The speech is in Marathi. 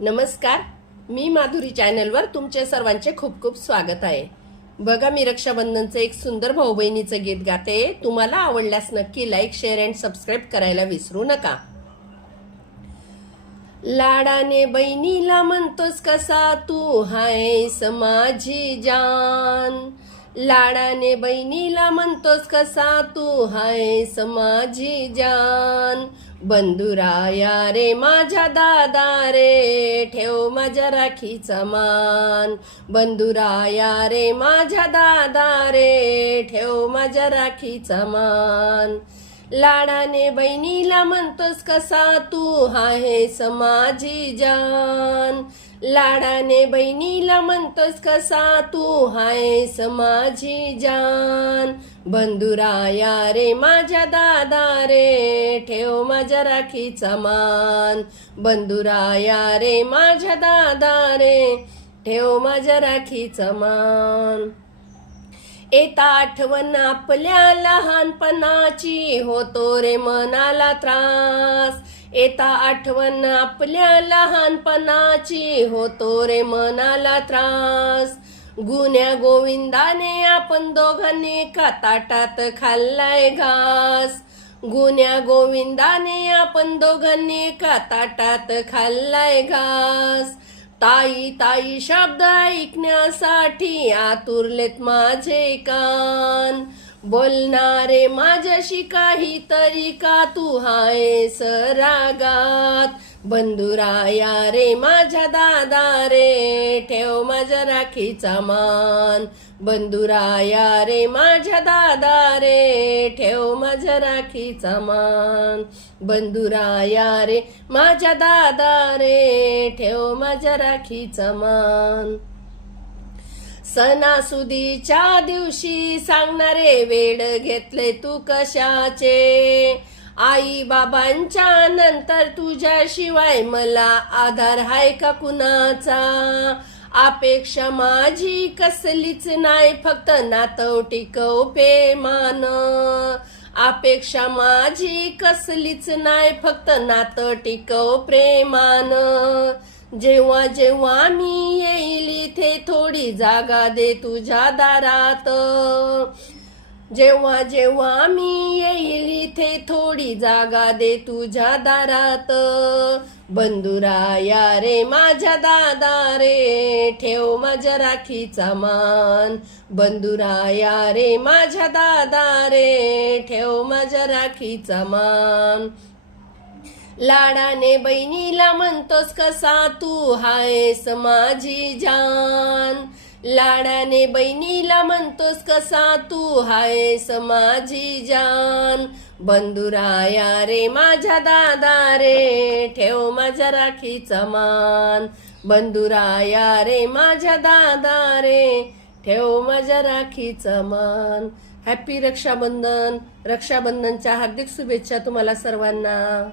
नमस्कार मी माधुरी चॅनलवर तुमचे सर्वांचे खूप खूप स्वागत आहे. बघा मी रक्षाबंधनचं एक सुंदर भाऊ बहिणीचं गीत गाते. तुम्हाला आवडल्यास नक्की लाईक शेअर अँड सबस्क्राईब करायला विसरू नका. लाडाने बहिणीला म्हणतोस कसा तू हायस माझी जान. लाडाने बहिणीला म्हणतोस कसा तू हायस माझी जान. बंधुराया रे माझ्या दादा रे ठेव माझ्या राखीचा मान. बंधुराया रे माझ्या दादा रे ठेव माझ्या राखीचा मान. लाडाने बहिणीला म्हणतोस कसा तू आहे समाजी जान. लाडाने बहिणीला म्हणतोस कसा तू आहेस माझी जान. बंधुराया रे माझ्या दादा रे ठेव माझ्या राखीचा मान. बंधुराया रे माझ्या दादा रे ठेव माझ्या राखीचा मान. येता आठवण आपल्या लहानपणाची होतो रे मनाला त्रास. येता आठवण आपल्या लहानपणाची होतो रे मनाला त्रास. गुन्ह्या गोविंदाने आपण दोघांनी का ताटात खाल्लाय घास. गुन्ह्या गोविंदाने आपण दोघांनी का ताटात खाल्लाय घास. ताई ताई शब्द ऐकण्यासाठी आतुरलेत माझे कान. बोलणारे माझ्याशी काहीतरी का तू हाय सरागात बंधुराया रे माझ्या दादा रे ठेव माझ्या राखीचा मान. बंधुराया रे माझ्या दादा रे ठेव माझ्या राखीचा मान. बंधुराया रे माझ्या दादा रे ठेव माझ्या राखीचा मान. सणासुदीच्या दिवशी सांगणारे वेड घेतले तू कशाचे? आई बाबांच्या नंतर तुझ्याशिवाय मला आधार हाय का कुणाचा? अपेक्षा माझी कसलीच नाही फक्त नातव टिकव प्रेमान. अपेक्षा माझी कसलीच नाही फक्त नातं टिकव प्रेमान. जेव्हा जेव्हा मी येईल इथे थोडी जागा दे तुझ्या दारात. जेव्हा जेव्हा मी येईल इथे थोडी जागा दे तुझ्या दारात. बंधुरा या रे माझ्या दादा रे ठेव माझ्या राखीचा मान. बंधुरा या रे माझ्या दादा रे ठेव माझ्या राखीचा मान. लाडाने बहिणीला म्हणतोस कसा तू हायस माझी जान. लाडाने बहिणीला म्हणतोस कसा तू? हायस माझी जान. बंधुराया रे माझ्या दादा रे ठेव माझ्या राखीचा मान. बंधुराया रे माझ्या दादा रे ठेव माझ्या राखीचा मान. हॅपी रक्षाबंधन. रक्षाबंधनच्या हार्दिक शुभेच्छा तुम्हाला सर्वांना.